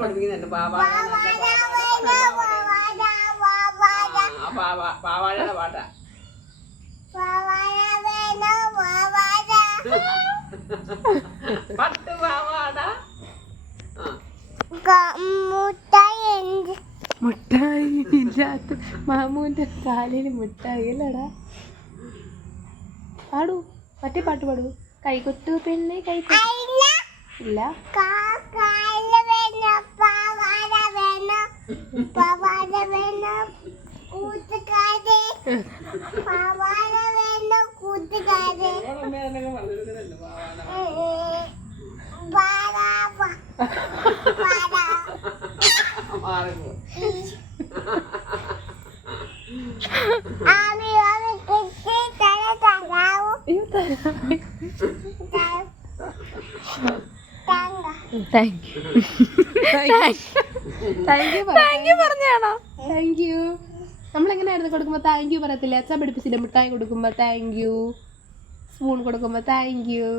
പഠിപ്പിക്കുന്നുണ്ട് പാവാടയുടെ പാട്ടാ. പട്ട് പാവാട. മുട്ടായി ഇല്ലാത്ത മാമൂന്റെ കാലിന് മുട്ടായി അല്ലടാ. പാടൂ, മറ്റേ പാട്ട് പാടൂ. കൈകൊട്ടു പെണ്ണെ കൈകൊട്ടു. ഇല്ല, പറഞ്ഞാണോ? Thank you. നമ്മളെങ്ങനെയായിരുന്നു കൊടുക്കുമ്പോ താങ്ക് യു പറയത്തില്ലേ? അച്ഛൻ പഠിപ്പിച്ചില്ലേ? മിഠായി കൊടുക്കുമ്പോ താങ്ക് യു, സ്പൂൺ കൊടുക്കുമ്പോ താങ്ക് യു.